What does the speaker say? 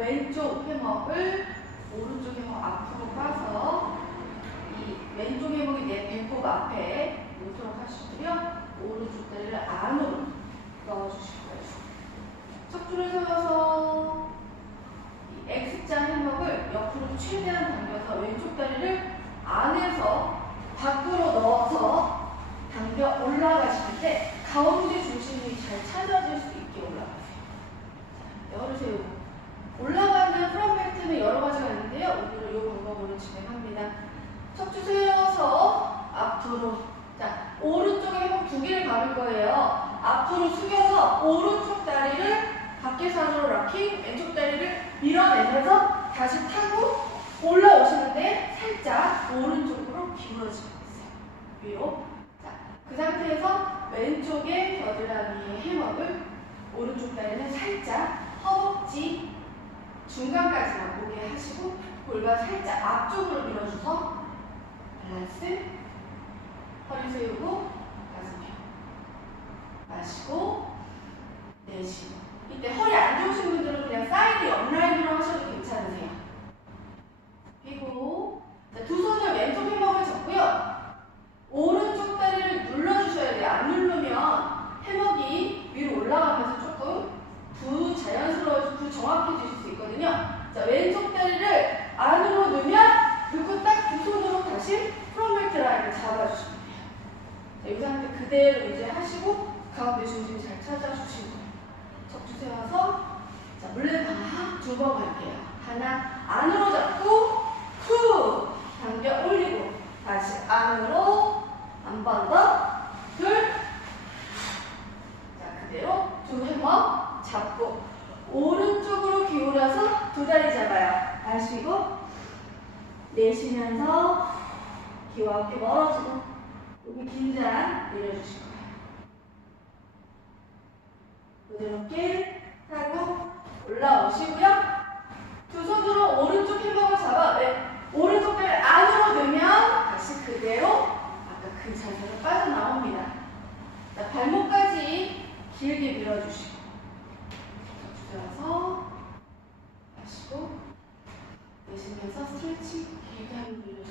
왼쪽 해먹을 오른쪽 해먹 앞으로 빠서 이 왼쪽 해먹이 내 배꼽 앞에 놓도록 하시고요. 오른쪽 다리를 안으로 넣어주실 거예요. 척추를 세워서 이 X자 해먹을 옆으로 최대한 당겨서 왼쪽 다리를 안에서 밖으로 넣어서 당겨 올라가실 때 가운데 중심이 잘 찾아질 수 있게 올라가세요. 세우고 올라가는 프론벨트는 여러 가지가 있는데요. 오늘은 이 방법으로 진행합니다. 척추 세워서 앞으로 자 오른쪽에 해먹 가릴 거예요. 앞으로 숙여서 오른쪽 다리를 밖에서 안으로 락킹 왼쪽 다리를 밀어내면서 다시 타고 올라오시는데 살짝 오른쪽으로 기울어지고 있어요. 위로. 자, 그 상태에서 왼쪽에 겨드랑이의 해먹을 오른쪽 다리는 살짝 허벅지 중간까지만 오게 하시고 골반 살짝 앞쪽으로 밀어줘서 밸런스 허리 세우고 마시고 내쉬고 이때 허리 안 좋으신 분들은 그냥 사이드 옆라인으로 하셔도 괜찮으세요. 그리고 자, 두 손을 왼쪽 해먹을 잡고요. 오른쪽 다리를 눌러주셔야 돼요. 안 누르면 해먹이 위로 올라가면서 조금 부자연스러워서 부정확해지실 수 있거든요. 자 왼쪽 다리를 안으로 넣으면 그리고 딱 두 손으로 다시 프로멜트 라인을 잡아주시면 돼요. 자, 이 상태 그대로 이제 하시고 가운데 중심 잘 찾아주시고 척추 세워서 자 물레방아 두번 갈게요. 하나 안으로 잡고 후 당겨 올리고 다시 안으로 한 번 더 둘. 자 그대로 두 해머 잡고 오른쪽으로 기울여서 두 다리 잡아요. 마시고 내쉬면서 귀와 어깨 멀어지고 여기 긴장 내려주실 거 부드럽게 하고 올라오시고요. 두 손으로 오른쪽 햄버거 잡아 네, 오른쪽 배를 안으로 넣으면 다시 그대로 아까 그 자세로 빠져나옵니다. 자, 발목까지 길게 밀어주시고 들어서 마시고 내쉬면서 스트레칭 길게 하는 분들